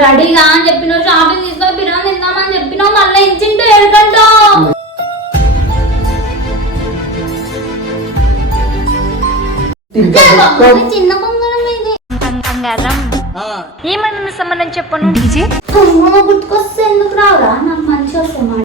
రెడీగా అని చెప్పినావు షాపింగ్ తీసుకో బిర్యానీ తిందామని చెప్పినావు మళ్ళీ ఇంచింటూ ఎడకంటావు చిన్న పొంగలం ఇది. బంగారం. ఏమన్నా సంబంధం చెప్పను? డీజే? అమ్మో గుర్తుకొస్తే ఎందుకు రావురా? నాకు మంచి వస్తాయి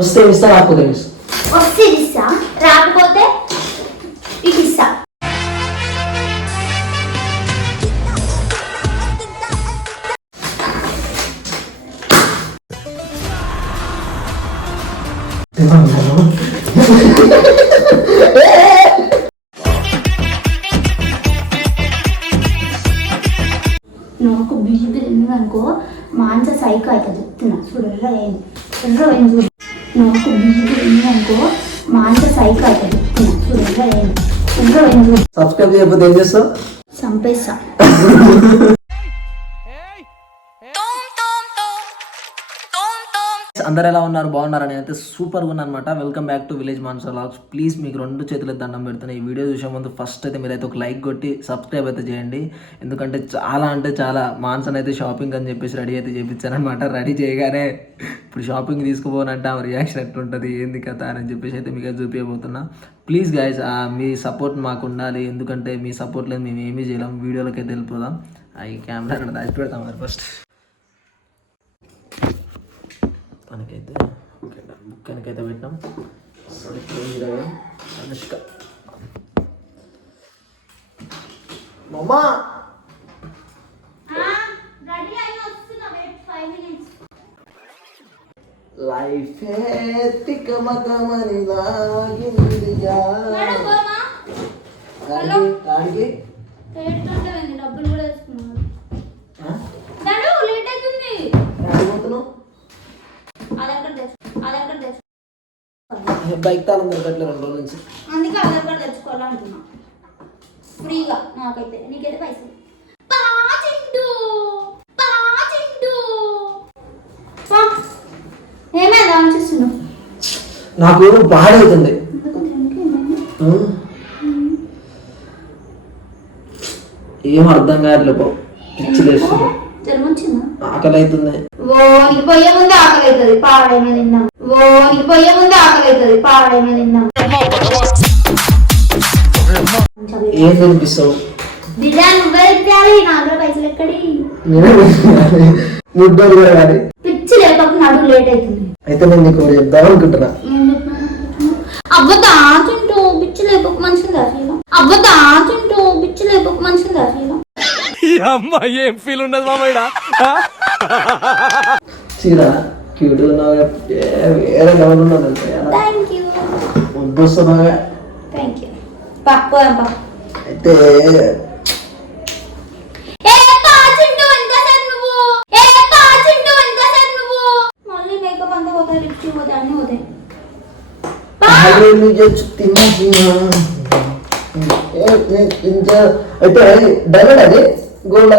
వస్తే ఇస్తా సబ్స్క్రైబ్ చేయకపోతే ఏం చేస్తావు? చంపేస్తా. అందరు ఎలా ఉన్నారు? బాగున్నారు? అని అయితే సూపర్గా ఉన్నా అనమాట welcome back to village monster logs please మీకు రెండు చేతులు దండం పెడుతున్నా. ఈ వీడియో చూసే ముందు ఫస్ట్ అయితే మీరైతే ఒక లైక్ కొట్టి సబ్స్క్రైబ్ అయితే చేయండి. ఎందుకంటే చాలా అంటే చాలా మాన్సన్ అయితే షాపింగ్ అని చెప్పేసి రెడీ అయితే చేయించానమాట రెడీ చేయగానే ఇప్పుడు షాపింగ్ తీసుకుపోనంటే ఆమె రియాక్షన్ ఎట్లుంటుంది? ఏంది కథ అని చెప్పేసి అయితే మీకు చూపించబోతున్నా ప్లీజ్ గాయస్ మీ సపోర్ట్ మాకు ఉండాలి. ఎందుకంటే మీ సపోర్ట్ లేదు మేము ఏమీ చేయలేం. వీడియోలోకి అయితే వెళ్ళిపోదాం. ఈ కెమెరా దాచిపెడతాం పెడతాం మరి ఫస్ట్ తనకైతే ఓకే బుక్ కనుకైతే పెట్టినాం అనుష్క. మమ్మా లైఫ్ తికమకమని లాగిందిగా ఆడికి తెచ్చు బైక్ తాళం దొరకట్లే రెండు రోజుల నుంచి. అందుకే ఆధార్ కార్డ్ తెచ్చుకోవాలనుకున్నా. ఫ్రీగా నాకైతే. నీకైతే పైసలు. పాచిండు పాచిండు పా. ఏమైంది? ఆలోచిస్తున్నావు నాకు బాధ అవుతుంది? ఏం అర్థం కావట్లే పో పిచ్చి లేస్తుంది జ్వరం వచ్చిందా? ఆకలి అవుతుంది ఓ పోయే ముందే ఆకలి అవుతుంది పాడైన ఇది పోయే ముందే ఆకలి అవుతుంది పాడైన తిందాం ఏం తినిపిస్తావు బిర్యానీ నువ్వే తిప్పాలి నా దగ్గర పైసలు ఎక్కడి ముద్దలు కూడా పిచ్చి లేకపోతే నడుము లేట్ అవుతుంది అయితే నేను నీకు చెప్దాం అనుకుంటున్నా మనిషిని దాచేయడం మనిషిని దాచేయడం ఏం ఫీల్ ఉండదు మామయ్య చీర. క్యూట్ ఉన్నావు వేరే లెవెల్ ఉన్నావు తెలుసా? ఎలా? థ్యాంక్ యూ ముద్దు వస్తున్నావా థ్యాంక్ యూ పక్కు అయితే ఏ పాచింటూ ఎంతసేపు నువ్వు ఏ పాచింటూ ఎంతసేపు నువ్వు మళ్ళీ మేకప్ అంతా పోతాయి లిప్స్టిక్ పోతాయి అన్నీ పోతాయి ఆలు చేసి తిన్నా అయితే డైమండ్ అది గోల్డ్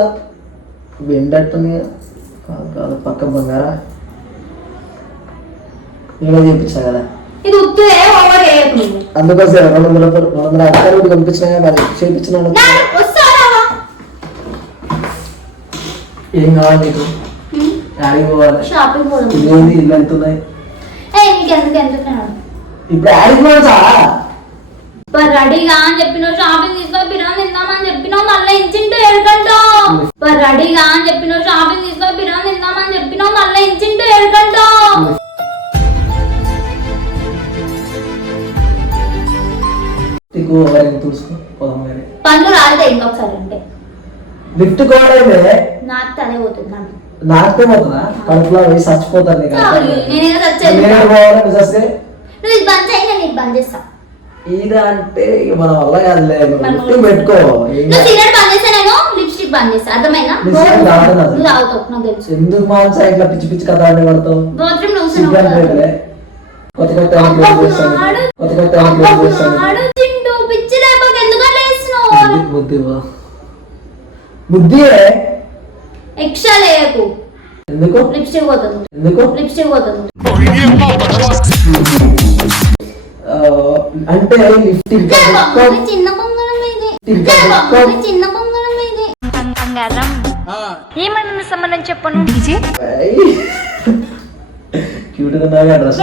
బెండ్ అట్టుంది కాదు కాదు పక్క బంగారా చేయించా కదా. ఇది ఉత్తుదే ఓవర్ చేయకు నువ్వు. అందుకోసం రెండు వందల రెండు వందల పంపించినా మరి చేయించినాను నాన్న, వస్తావా? ఏం కావాలి నీకు? యాడికి పోవాలి? షాపింగ్ పోదాం. ఇదేంది ఇల్లు ఎంత ఉన్నాయి? ఏ నీకు ఎందుకు ఎందుకు ఇప్పుడు యాడికి పోవచ్చా రెడీగా అని చెప్పినావు షాపింగ్ తీసుకొని బిర్యానీ తిందామని చెప్పినావు మళ్ళీ ఇంచింటూ ఏడుకంటావు. రెడీగా అని చెప్పినావు షాపింగ్ తీసుకొని బిర్యానీ తిందామని చెప్పినావు మళ్ళీ నీకు ఎవరైనా తుడుచుకో పనులు ఇంకొకసారి అంటే లిఫ్ట్ కోడైతే నాకు పోతుంది నాకు నాకే పోతుందా కడుపులో పోయి చచ్చిపోతాను నీకు నేనేదో. నేను పోవాలి నిజస్తే నువ్వు ఇది బంద్ చేయి నేను ఇది బంద్ చేస్తా. ఇది అంటే ఇక మన వల్ల కాదులే లిఫ్ట్ పెట్టుకో. ఏం నువ్వు కాదు. సిగరెట్ బంద్ చేస్తే నేను లిప్స్టిక్ బంద్ చేస్తా. అర్థమైనా. నువ్వు తాగుతావు నాకు తెలుసు. ఎందుకు మాంసా ఇట్లా పిచ్చి కథ పడతావు బాత్రూమ్ కొత్త కొత్త క్రియేట్ చేస్తాను చింటూ పిచ్చి లేకపోతే ఎందుకు అట్లా చేస్తున్నావు బుద్ధి బుద్ధి బా. బుద్ధి ఎక్స్ట్రా లేయకు. ఎందుకు? లిప్స్టిక్ పోతుంది. ఎందుకు? లిప్స్టిక్ పోతుంది. అంటే ఇది చిన్న పొంగలం ఇది. చిన్న ఇది. సంబంధం చెప్పను? క్యూట్గా ఉన్నావా డ్రెస్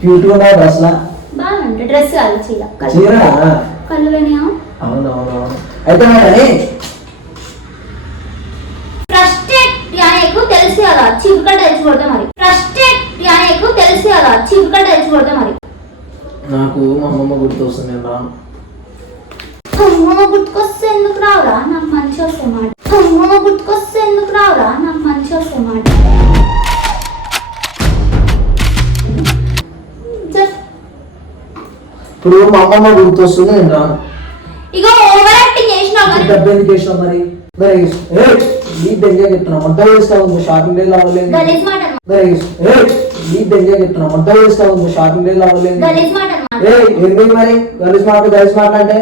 క్యూట్గా ఉన్నావా డ్రెస్ డ్రెస్ కాదు చీర. కళ్ళు చీర? కళ్ళు పోయినాయా అవును అవును అవును అయితే మరి ట్రస్టెడ్ యానేకు తెలుసు కదా చివుక తెలిసి కొడతా మరి. ట్రస్టెడ్ యానేకు తెలుసు కదా తెలిసి కొడతా మరి. నాకు మా అమ్మమ్మ గుర్తు వస్తుంది నేను రాను అమ్మమ్మ గుర్తుకొస్తే ఎందుకు రావురా? నాకు మంచి వస్తే మాట. అమ్మమ్మ గుర్తుకొస్తే ఎందుకు రావురా? నాకు మంచి వస్తే మాట. ఇప్పుడు మా అమ్మమ్మ గుర్తు వస్తుంది నేను రాను ఇక ఓవర్ యాక్టింగ్ చేసినావు కానీ డబ్బు ఎందుకు వేసినావు మరి? మరి దెంగే చెప్తున్నా వంట వేసుకోవాలి షాపింగ్ డేలో అవ్వలేదు. గలీజ్ మాట. మరి చెప్తున్నా వేసుకోవాలి షాపింగ్ డేలో అవ్వలేదు. గలీజ్ మాట అన్నమాట. ఏ ఎందుకు మరి? గలీజ్ మాట గలీజ్ మాట అంటే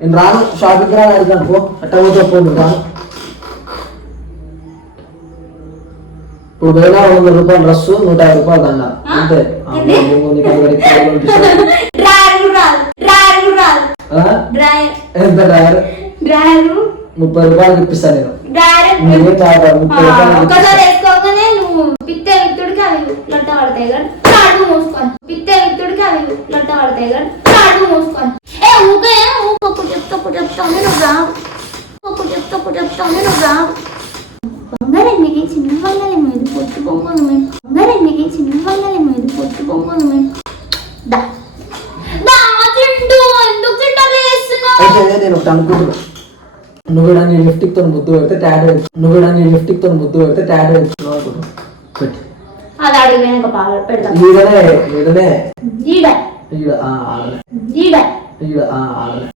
నేను రాను షాపింగ్ రాను అడిగాను పో అట్ట పోదు రాను. ఇప్పుడు వేల వంద రూపాయలు డ్రెస్ నూట యాభై రూపాయలు దండ. అంతే. డ్రాయర్ రాదు. డ్రాయర్ రాదు? డ్రాయర్ ఎంత డ్రైవర్ డ్రాయర్ ముప్పై రూపాయలు ఇప్పిస్తాను నేను. డ్రాయర్ నువ్వే చాలా ముప్పై రూపాయలు ఇప్పిస్తా. వేసుకోగానే నువ్వు పిత్తే విత్తుడికి అవి లొట్ట పడతాయి కదా. కాడు మూసుకొని పిత్తే విత్తుడికి అవి లొట్ట పడతాయి కదా. కాడు మూసుకొని ఏ ఊకే ఊకొక చెప్తా చెప్తాను నువ్వు రావు. ఒక చెప్తా చెప్తాను నువ్వు రావు. బంగారెందుకి చిన్న బంగారం మీద పొట్టు బొమ్మలు మీద. బంగారెందుకి చిన్న బంగారం మీద పొట్టు బొమ్మలు మీద దా దా చింటూ ఎందుకు చింటలు చేస్తున్నావు అయితే నేను ఒకటి అనుకుంటున్నా నువ్వు కూడా నీ లిఫ్టిక్తో ముద్దు పెడితే ట్యాడ్ నువ్వు కూడా నీ లిఫ్టిక్తో ముద్దు పెడితే ట్యాడ్ వేస్తున్నావు అనుకుంటున్నా పెట్టు. అది అడిగి వెనక బాగా పెడతాం ఈడనే ఈడనే ఈడ ఈడ ఆ, ఆడనే ఈడ ఈడ ఆ, ఆడనే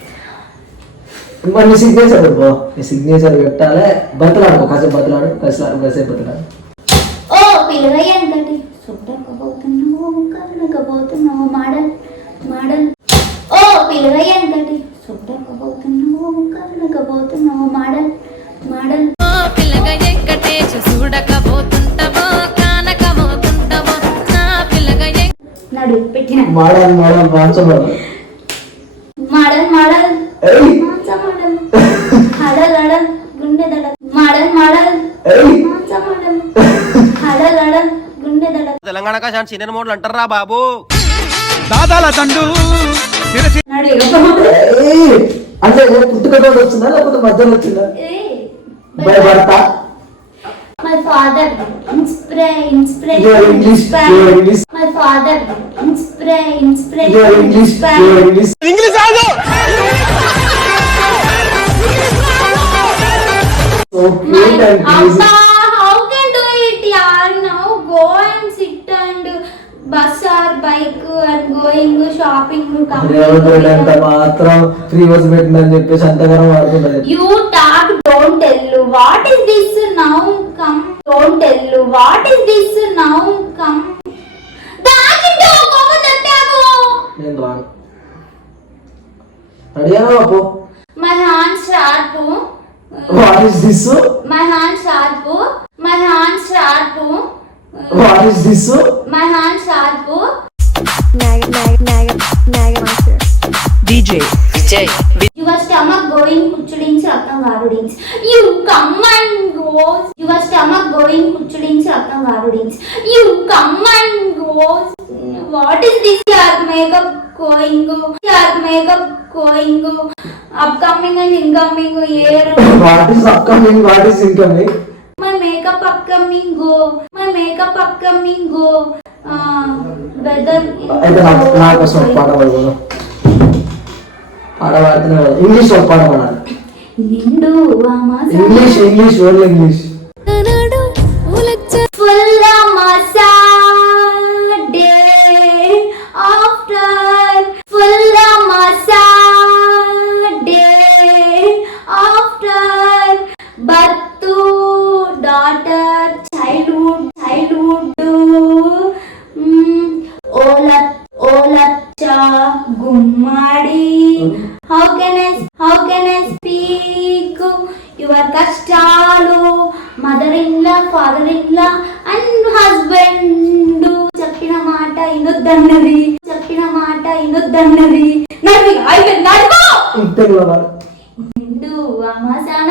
మరి నీ సిగ్నేచర్ పెట్టుకో నీ సిగ్నేచర్ పెట్టాలి. బతలాడు కాసేపు బతలాడు. కాసేపు కాసేపు బతలాడు. ఓ పిల్లగా ఎంతటి చూడకపోతున్నావు కరడకపోతున్నావు మాడల్ మాడల్. ఓ పిల్లగా మాడాలి మాడాలి మాంచబడాలి మాడల్. మాడల్ ఏయ్. మాంస మాడల్. హడల్ హడల్. గుండె దడ. మాడల్ మాడల్. ఏయ్. మాంస మాడల్. హడల్ హడల్. గుండె దడ. తెలంగాణ కాశాన్ సినిమా మోడల్ అంటారా బాబు? దాదాల తండు సిరసి నడు ఇక. ఏయ్. అంటే పుట్టుకతో వచ్చిందా లేకపోతే మధ్యలో వచ్చిందా? ఏయ్, భయపడతా. My father inspire, inspire, You are English, inspire. you are English. My father inspire, inspire, You are English, inspire. you are English. English రాదు So cute and. Abba, how can do it, yaar? Now go and sit and bus or bike and going shopping, coming. Revanth అంత మాత్రం free bus పెట్టిందని చెప్పేసి అంతగానో వాడుతుంటది don't What is this now? Come, don't tell. What is this now? Come. దాచింటూ కోప తట్టాకు నేను రాను ready అవ్వపో My hand sharp. What is this My hand sharp. My hand sharp. What is this My hand sharp. Your stomach going కుచ్చుడింగ్స్ రక్తం గారుడింగ్స్ You come and go. Your stomach routines. You come and go. What is this your makeup going? Your makeup going? Upcoming and incoming year. What is upcoming what is incoming My makeup upcoming go. My makeup upcoming go. Uh, weather. అయితే నాకు నా కోసం ఒక పాట పాడుకోను పాట పాడుతూనే కదా English ఒక పాట పాడాలి ఇంగ్లీష్ ఇంగ్లీష్ ఓన్లీ ఇంగ్లీష్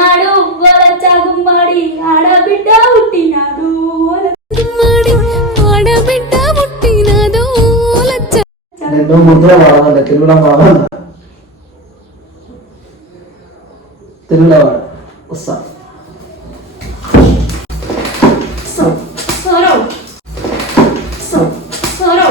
అమాసనాడు వలచ గుమ్మడి ఆడబిడ్డ పుట్టినాడు గుమ్మడి ఆడబిడ్డ పుట్టినదో ఊలచ్చ నేను ముద్ర వాడాలి తెలుగులో వాడాలి తెలుగులో వాడు వస్తా సో సోరో సో సోరో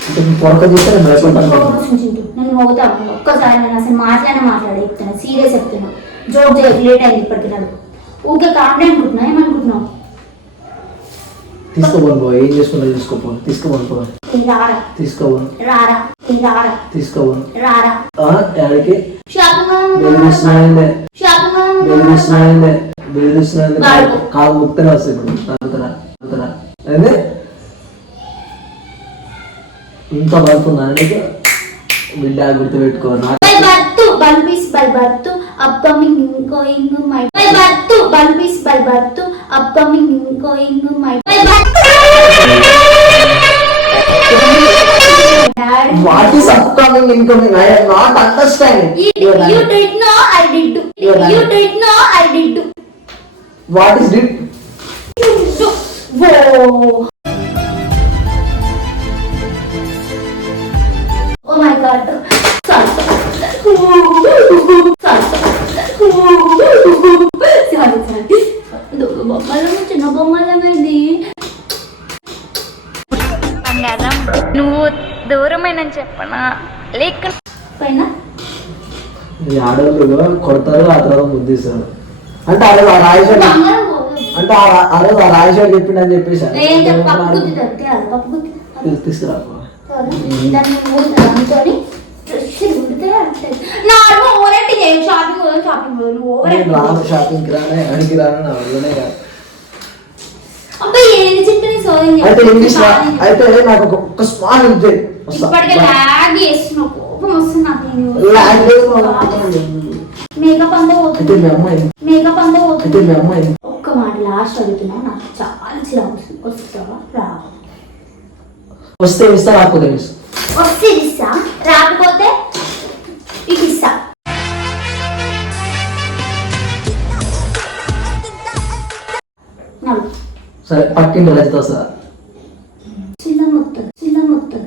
అంటే మీ పొరక చేస్తే నేను భయపడతాను నేను మోగుతా ఒక్కసారి నేను అసలు మాట్లాడే మాట్లాడే చెప్తున్నా సీరియస్ చెప్తున్నా. జోక్ చేయకు లేట్ అయింది ఇప్పటికి నాకు. ఊకే కామెడీ అనుకుంటున్నా ఏమనుకుంటున్నావు? తీసుకోపోను పో ఏం చేసుకుంటా తీసుకోపోను ఈ రారా. తీసుకోపోను. రారా. రారా. తీసుకోపోను. రారా. వాడుకో. కాలు ముక్తనే వస్తాయి ఇప్పుడు. ఇంత బతుకున్నాను నీకు? బిడ్డ గుర్తుపెట్టుకో by birth బల్బీస్ by birth upcoming incoming my by birth బల్బీస్ by birth upcoming incoming my daddy what is upcoming incoming I have not understanding You, you did know I did do. You did know I did do. What is did do. Whoa. చెప్పనా? లేక ఈ ఆడవాళ్ళు కొడతారు ఆ తర్వాత ముద్దిస్తారు అంటే ఆ రోజు ఆ రాజేశ్వరి. అంటే ఆ రోజు ఆ రాజేశ్వరి చెప్పేసి తీసుకురా. షాపింగ్ రాను అడిగి రాను నా వల్లనే కాదు. అయితే ఇంగ్లీష్ రా- అయితే నాకు ఒక- స్మాల్ వస్తా. ఇప్పటికే లాగ్ చేస్తున్నావు కోపం వస్తుంది నాకు లాగ్ మేకప్ అంతా పోతుంది. మేకప్ అంతా పోతుంది. ఒక్క మాట లాస్ట్ అడుగుతున్నా నాకు చాలా చిరాకు వస్తుంది. వస్తావా రా. వస్తే ఇస్తా రాకపోతే వస్తే ఇస్తా రాకపోతే ఇది ఇస్తా నవ్వు. సరే పక్కింటి రజిత వస్తుందా చిన్న మొత్తం చిన్న మొత్తం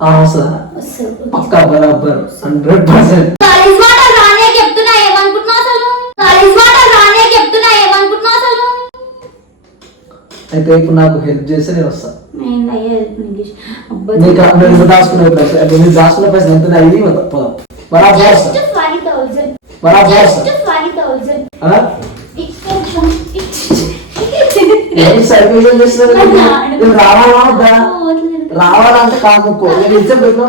ఆ వస్తుందా వస్తుంది పక్కా బరాబర్. Hundred percent. అయితే ఇప్పుడు నాకు హెల్ప్ చేస్తే నేను వస్తా. నేను అయ్యే ఇంగ్లీష్ నీకు నేను దాచుకునే పైసలు అంటే నేను దాచుకునే పైసలు ఎంత అయ్యి పోదాం. బరాబర్ బరాబర్ వస్తా ఏం చేస్తున్నారు? నేను రావాలా వద్దా? రావాలంటే నేను ఇచ్చే పెట్టినా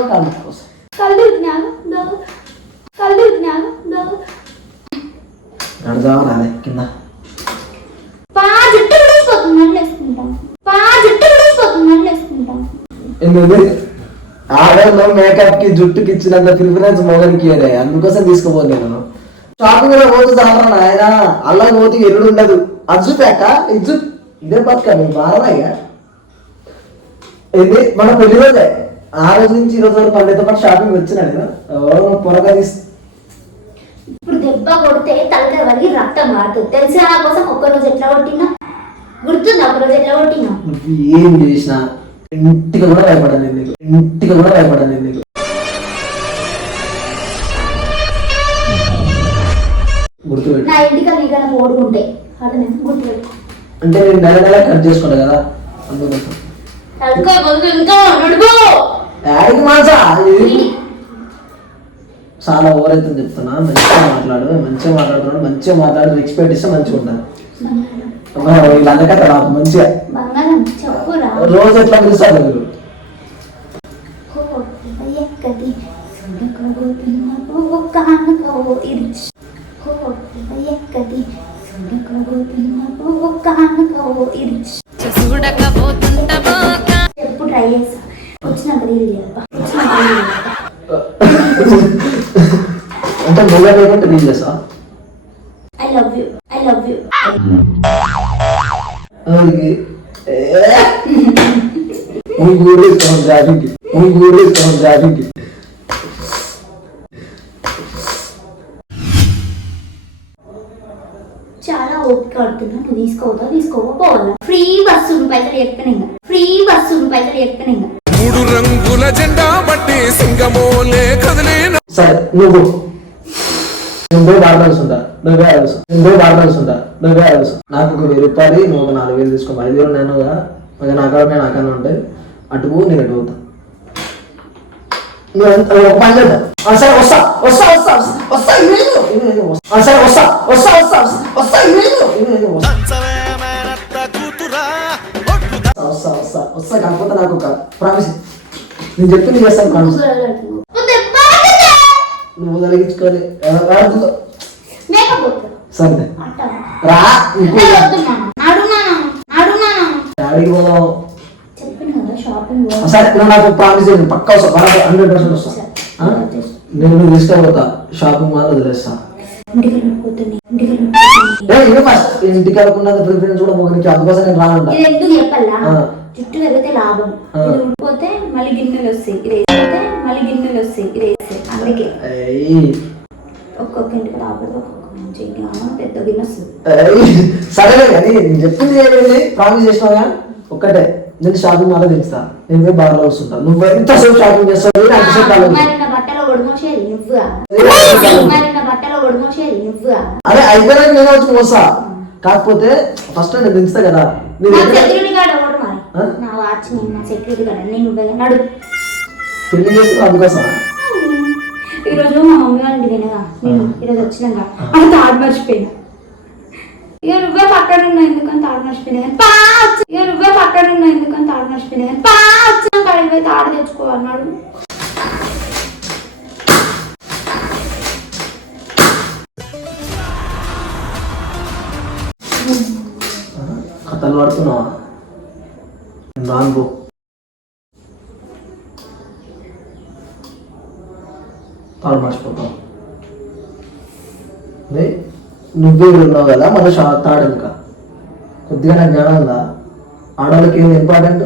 నడదావా కింద. ఎందుకు? ఆడలో మేకప్కి జుట్టుకి ఇచ్చినంత ప్రిఫరెన్స్ మొగనికి అందుకోసం తీసుకోపోను నేను. షాపింగ్లో పోతు సాధారణ ఆయన అల్లా పోతే ఎల్లుడు ఉండదు. ప్యాక ఇజ్జు ఇదే బతుక మీ బాగా ఏంది? మన పెళ్ళి రోజే? ఆ రోజు నుంచి ఈ రోజు వరకు వాళ్ళతో పాటు షాపింగ్ వచ్చినా నేను. ఓ పొరగా తీసి ఇప్పుడు దెబ్బ కొడితే తలకాయ వలిగి రక్తం మారుతుంది. తెలిసిన నా కోసం ఒక్కరోజు ఎట్లా కొట్టినా? గుర్తుందా ఒకరోజు ఎట్లా కొట్టినా? నువ్వు ఏం చేసినా ఇంటికి కూడా భయపడాను నేను నీకు. ఇంటికి కూడా భయపడాను నేను నీకు. గుర్తుపెట్టు. నా ఇంటికి నీకన్నా ఓడుకుంటే అట్లా నేను గుర్తుపెట్టుకో. అంటే నేను నెల నెల కట్ చేసుకుంటా కదా. అందుకోసం చాలా ఓవర్ అయితే చెప్తున్నా. మంచిగా మాట్లాడు మంచిగా మాట్లాడుతున్నాడు మంచిగా మాట్లాడు రెస్పెక్ట్ ఇస్తే మంచిగా ఉంటాను వీళ్ళందరికీ అక్కడ మంచిగా. రోజు ఎట్లా పిలుస్తారు మీరు? కానుకో ఇరిచి ఎప్పుడు ట్రై చేస్తా వచ్చినాక రీల్ అంటే మొబైల్ లేకుంటే నేను I love you I love you un con un con నువ్వు తీసుకోవద్దా? తీసుకోకపోవాలా ఫ్రీ బస్సు పైసలు ఇంకా. ఫ్రీ బస్సు పైసలు ఇంకా. మూడు రంగుల జెండా బట్టి సింగమోలే కదిలిన? సరే నువ్వు. నువ్వే బాగాల్సి ఉంటా నువ్వే నువ్వే ఉంటా నువ్వే నాకు ఒక వెయ్యి రూపాయలు నువ్వు ఒక నాలుగు వేలు తీసుకో. ఐదు వేలు నేను కదా ఇంకా నా కాడ నేను అక్కడ ఉంటే అటు నేను అటు ఒక పని చేద్దాం సరే వస్తా వస్తా వస్తా వస్తా, వస్తా ఇవి నేను, ఇవి నేను వస్తా. ఆ, సరే వస్తా వస్తా వస్తా వస్తా, వస్తా ఇవి నేను, ఇవి నేను వస్తా. వస్తా వస్తా కాకపోతే నాకు ఒక ప్రామిస్ నేను చెప్పింది చేస్తాను ప్రామిస్ నువ్వు మేకప్ సరే రా ఇంకో అడుగున్నాను అడుగున్నాను డాడీకి పోదాం చెప్పిన కదా షాపింగ్ సరే నువ్వు నాకు ప్రామిస్ చేయండి పక్కా వస్తా హండ్రెడ్ పర్సెంట్ వస్తా? నేను నువ్వు తీసుకెళ్ళిపోతా షాపింగ్ మాల్ వదిలేస్తా. ఇంటికి వెళ్ళకుండా ప్రిఫరెన్స్ కూడా మొగనికి అందుకోసం నేను రానంట. ఇది ఎందుకు చెప్పాలా? ఆ. జుట్టు పెరిగితే లాభం. ఇది ఊడిపోతే మళ్ళీ గిన్నెలు వస్తాయి ఇది మళ్ళీ గిన్నెలు వస్తాయి ఇది అందుకే. ఒక్కొక్క ఇంటికి ఒక్కొక్క మంచి గిన్నె పెద్ద గిన్నె వస్తుంది. సరేలే కానీ నేను చెప్పింది ఏమైంది? ప్రామిస్ చేసినావా? ఒక్కటే. నేను షాపింగ్ మాల్ తెచ్చుతా నేను పోయి బాగా వస్తుంటా నువ్వు ఎంతసేపు షాపింగ్ చేస్తావు నేను అంతసేపు కాలేదు. అదే అయిపోయినాక నేను వచ్చి మోసా. కాకపోతే ఫస్ట్ నేను దించుతా కదా. పెళ్ళి చేసి అందుకోసం. ఈరోజు మా మమ్మీ వాళ్ళ ఇంటికి ఈరోజు వచ్చినాక. అది తాడు మర్చిపోయినా. ఇక నువ్వే పక్కన ఉన్నా ఎందుకని తాడు మర్చిపోయినా పాచ్! ఇక నువ్వే పక్కన ఉన్నా ఎందుకని తాడు మర్చిపోయినా పాచ్! పా వచ్చిన కాడికి పోయి తాడు తెచ్చుకోవాలన్నాడు కథలు పడుతున్నావా? నేను తాడు మర్చిపోతాం లే, నువ్వే ఉన్నావు కదా మన తాడు ఇంకా కొద్దిగా నాకు జ్ఞానం ఉందా? ఆడవాళ్ళకి ఏమి ఇంపార్టెంట్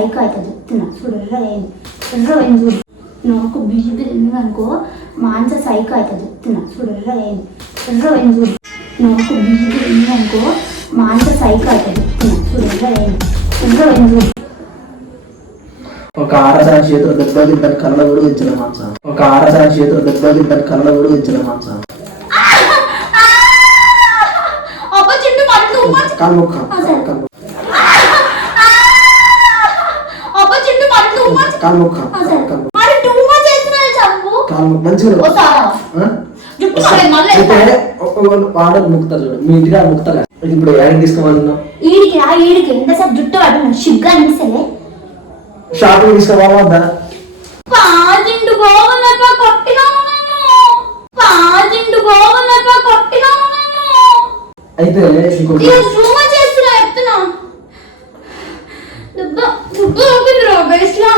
సైకో అవుతుంది చెప్తున్నా చూడు ఎర్ర అయింది. ఎర్ర అయింది చూడు. నాకు బీజేపీ తిన్నది అనుకో మాంస సైకో అవుతుంది చెప్తున్నా చూడు ఎర్ర అయింది. ఎర్ర అయింది చూడు. నాకు బీజేపీ తిన్నది అనుకో మాంస సైకో అవుతుంది చెప్తున్నా చూడు ఎర్ర అయింది. ఎర్ర అయింది చూడు. ఒక ఆడసారి చేతులు దెబ్బలు దాని కళ్ళ కూడా ఇచ్చిన మాంసం. ఒక ఆడసారి చేతులు దెబ్బలు దాని కళ్ళ కూడా ఇచ్చిన మాంసం. అబ్బా చింటూ పట్టు కళ్ళు సరే. కళ్ళు అబ్బా చింటూ సరే. కళ్ళు మరి టూ మచ్ చేస్తున్నాడు చంపు. కాలు మంచిగా ఓ సారా ఆ? జుట్టు వస్తా. పడే మళ్ళీ పాటలు ముక్తారు చూడు. మీ ఇంటికి ముక్తారు. ఇప్పుడు యాడికి తీసుకోవాలన్నావు ఈడికి రా ఈడికి ఎంతసేపు జుట్టు పట్టు సిగ్గా అనిపిస్తలే షాపింగ్ తీసుకోవాలన్నా పాజిండు గోగులతో కొట్టినావు నన్ను. పాజిండు గోగులతో కొట్టినావు నన్ను. అయితే ఇంకొకటి ఇక జూమ చేస్తున్నా చెప్తున్నా దుబ్బ దుబ్బ ఊపిందిరా బేస్లా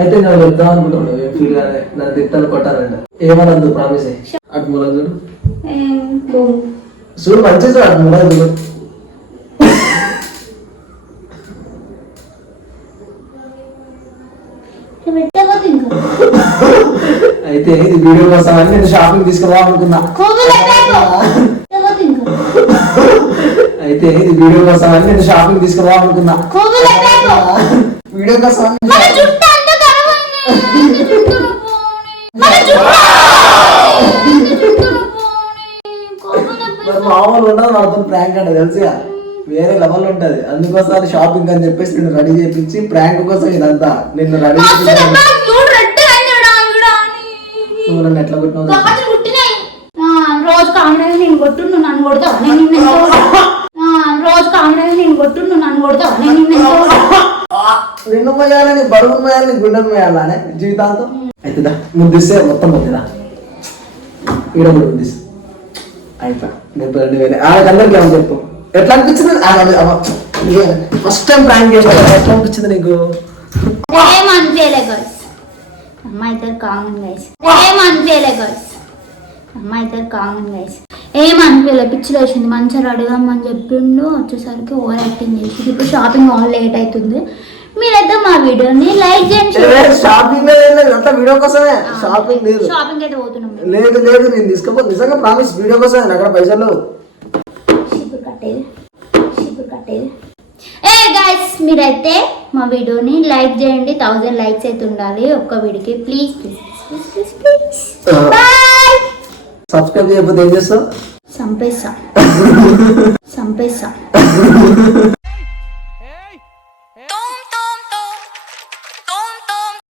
అయితే నేను వెళ్దాం అనుకుంటున్నాను. ఏం ఫీల్ కాలే. నన్ను తిట్టాను కొట్టాలంట. ఏమనద్దు ప్రామిస్ అటు మూల చూడు చూడు అటు మూల చూడు అయితే ఇది వీడియో కోసం అని నేను షాపింగ్ తీసుకురావాలి అనుకున్నా కోపం పెట్టకపోతే ఇంకా. అయితే ఇది వీడియో కోసం అని నేను షాపింగ్ తీసుకురావాలి అనుకున్నా కోపం పెట్టకపో వీడియో కోసం మామూలు ఉండదు మనతో ప్రాంక్ అంటే తెలుసుగా. వేరే లెవెల్ ఉంటది. అందుకోసం షాపింగ్ అని చెప్పేసి నేను రెడీ చేపించి ప్రాంక్ కోసం ఇదంతా. నిన్ను రెడీ. నువ్వు నన్ను ఎట్లా కొట్టినావు? రోజు కామెడీ నేను కొట్టుండు నన్ను కొడతావు? నేను రోజు కామెడీ నేను కొట్టుండు నన్ను కొడతావు? నేను నిన్ను ఎంత బరువు పోయాలని గుండెలు పోయాలనే జీవితాంతం? అవుతుందా ముద్దిస్తే మొత్తం ముద్దిదా ఈడ కూడా ముద్దిస్తా అయిపోయి నేను రెండు వేలు. వాళ్ళకందరికి ఏమని చెప్పు. ఎట్లా అనిపించింది? ఫస్ట్ టైం ప్రాంక్ చేసిన ఎట్లా అనిపించింది నీకు? ఏం అనిపించలే గర్ల్స్. అమ్మ ఇద్దరు కామన్ గైస్ ఏం అనిపించలే గర్ల్స్. అమ్మ ఇద్దరు కామన్ గైస్ ఏం అనిపించలే పిచ్చిలో వేసింది మంచిగా అడగమని చెప్పిండు. వచ్చేసరికి ఓవర్ యాక్టింగ్ చేసి ఇప్పుడు షాపింగ్ ఆల్ లేట్ అవుతుంది. మీరైతే మా వీడియోని లైక్ చేయండి షాపింగ్ అట్లా వీడియో కోసమే. షాపింగ్ లేదు. షాపింగ్ అయితే పోతున్నాం. లేదు లేదు నేను తీసుకోపోతే నిజంగా ప్రామిస్ వీడియో కోసమే అక్కడ పైసలు ఏ గైస్ మీరైతే మా వీడియోని లైక్ చేయండి థౌజండ్ లైక్స్ అయితే ఉండాలి ఒక్క వీడియోకి please please please please boy subscribe చేయకపోతే ఏం చేస్తావు? సంపేసా సంపేసా